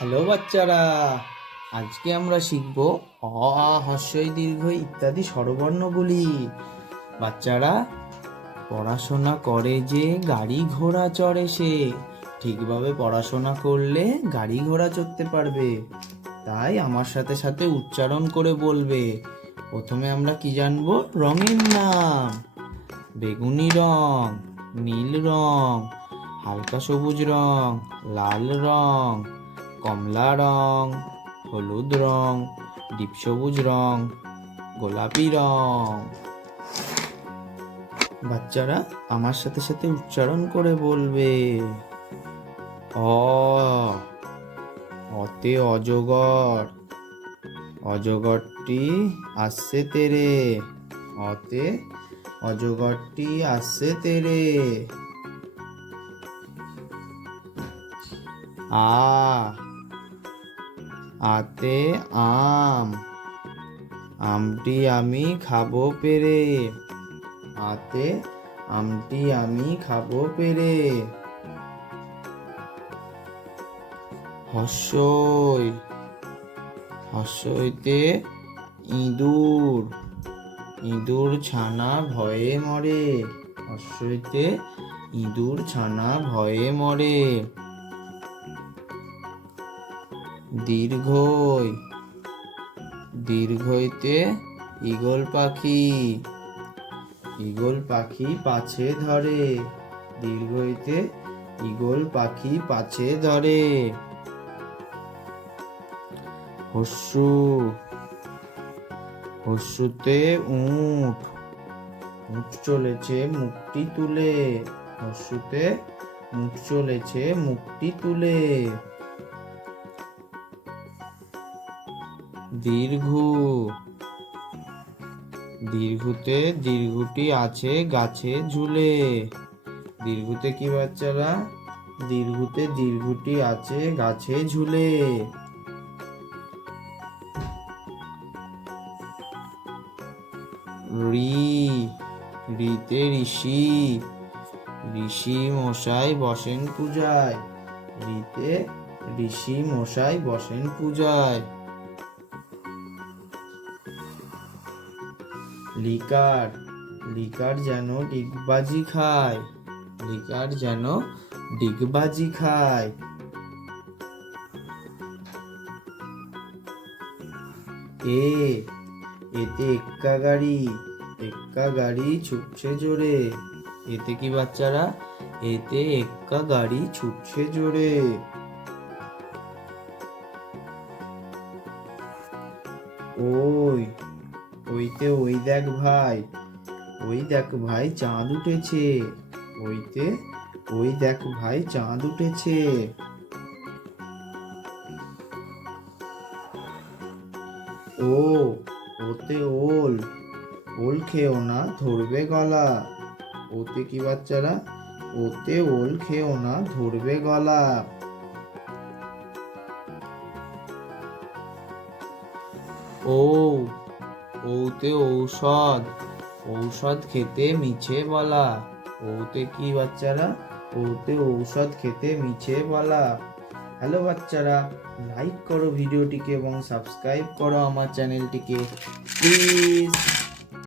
Hello বাচ্চারা, আজকে আমরা শিখব অ আ হ্রস্বই দীর্ঘই ইত্যাদি স্বরবর্ণগুলি। বাচ্চারা, পড়াশোনা করে যে গাড়ি ঘোড়া চড়ে সে। ঠিকভাবে পড়াশোনা করলে গাড়ি ঘোড়া চড়তে পারবে। তাই আমার সাথে সাথে উচ্চারণ করে বলবে। প্রথমে আমরা কি জানবো? রঙের নাম। বেগুনি রং, নীল রং, হালকা সবুজ রং, লাল রং, কমলা রং, হলুদ রং, ডিপ সবুজ রং, গোলাপি রং। বাচ্চারা আমার সাথে সাথে উচ্চারণ করে বলবে। অ, অতে অজগর। অজগরটি আসছে তেরে। অতে অজগরটি আসছে তেরে। আ, আতে আম। আমটি আমি খাবো পেরে। আতে আমটি আমি খাবো পেরে। হর্ষই, হর্ষইতে ইঁদুর। ইঁদুর ছানা ভয়ে মরে। হর্ষইতে ইঁদুর ছানা ভয়ে মরে। দীর্ঘই, দীর্ঘইতে ঈগল পাখি। ঈগল পাখি পাছে ধরে। দীর্ঘইতে ঈগল পাখি পাছে ধরে। হর্ষু, হর্ষুতে উট। উট চলেছে মুখটি তুলে। হর্ষুতে উট চলেছে মুখটি তুলে। দীর্ঘু, দীর্ঘুতে দীর্ঘটি আছে গাছে ঝুলে। দীর্ঘুতে কি বাচ্চারা? দীর্ঘুতে দীর্ঘটি আছে গাছে ঝুলে। ঋ, ঋতে ঋষি। ঋষি মশাই বসেন পূজায়। ঋতে ঋষি মশাই বসেন পূজায়। লিকার, লিকার যেন ডিগবাজি খায়। লিকার যেন ডিগবাজি খায়। এ, এতে এক্কা গাড়ি। এক্কা গাড়ি ছুটছে জোরে। এতে কি বাচ্চারা? এতে এক্কা গাড়ি ছুটছে জোরে। ওই, ওইতে ওই দেখ ভাই। ওই দেখ ভাই চাঁদ উঠেছে। ওইতে ওই দেখ ভাই চাঁদ উঠেছে। ও, ওতে ওল। ওল খেও না ধরবে গলা। ওতে কি বাচ্চারা? ওতে ওল খেও না ধরবে গলা। ও, ওতে ঔষধ। ঔষধ খেতে মিছে বলা। ওতে কি বাচ্চারা? ওতে ঔষধ খেতে মিছে বলা। হ্যালো বাচ্চারা, লাইক করো ভিডিওটিকে এবং সাবস্ক্রাইব করো আমার চ্যানেলটিকে প্লিজ।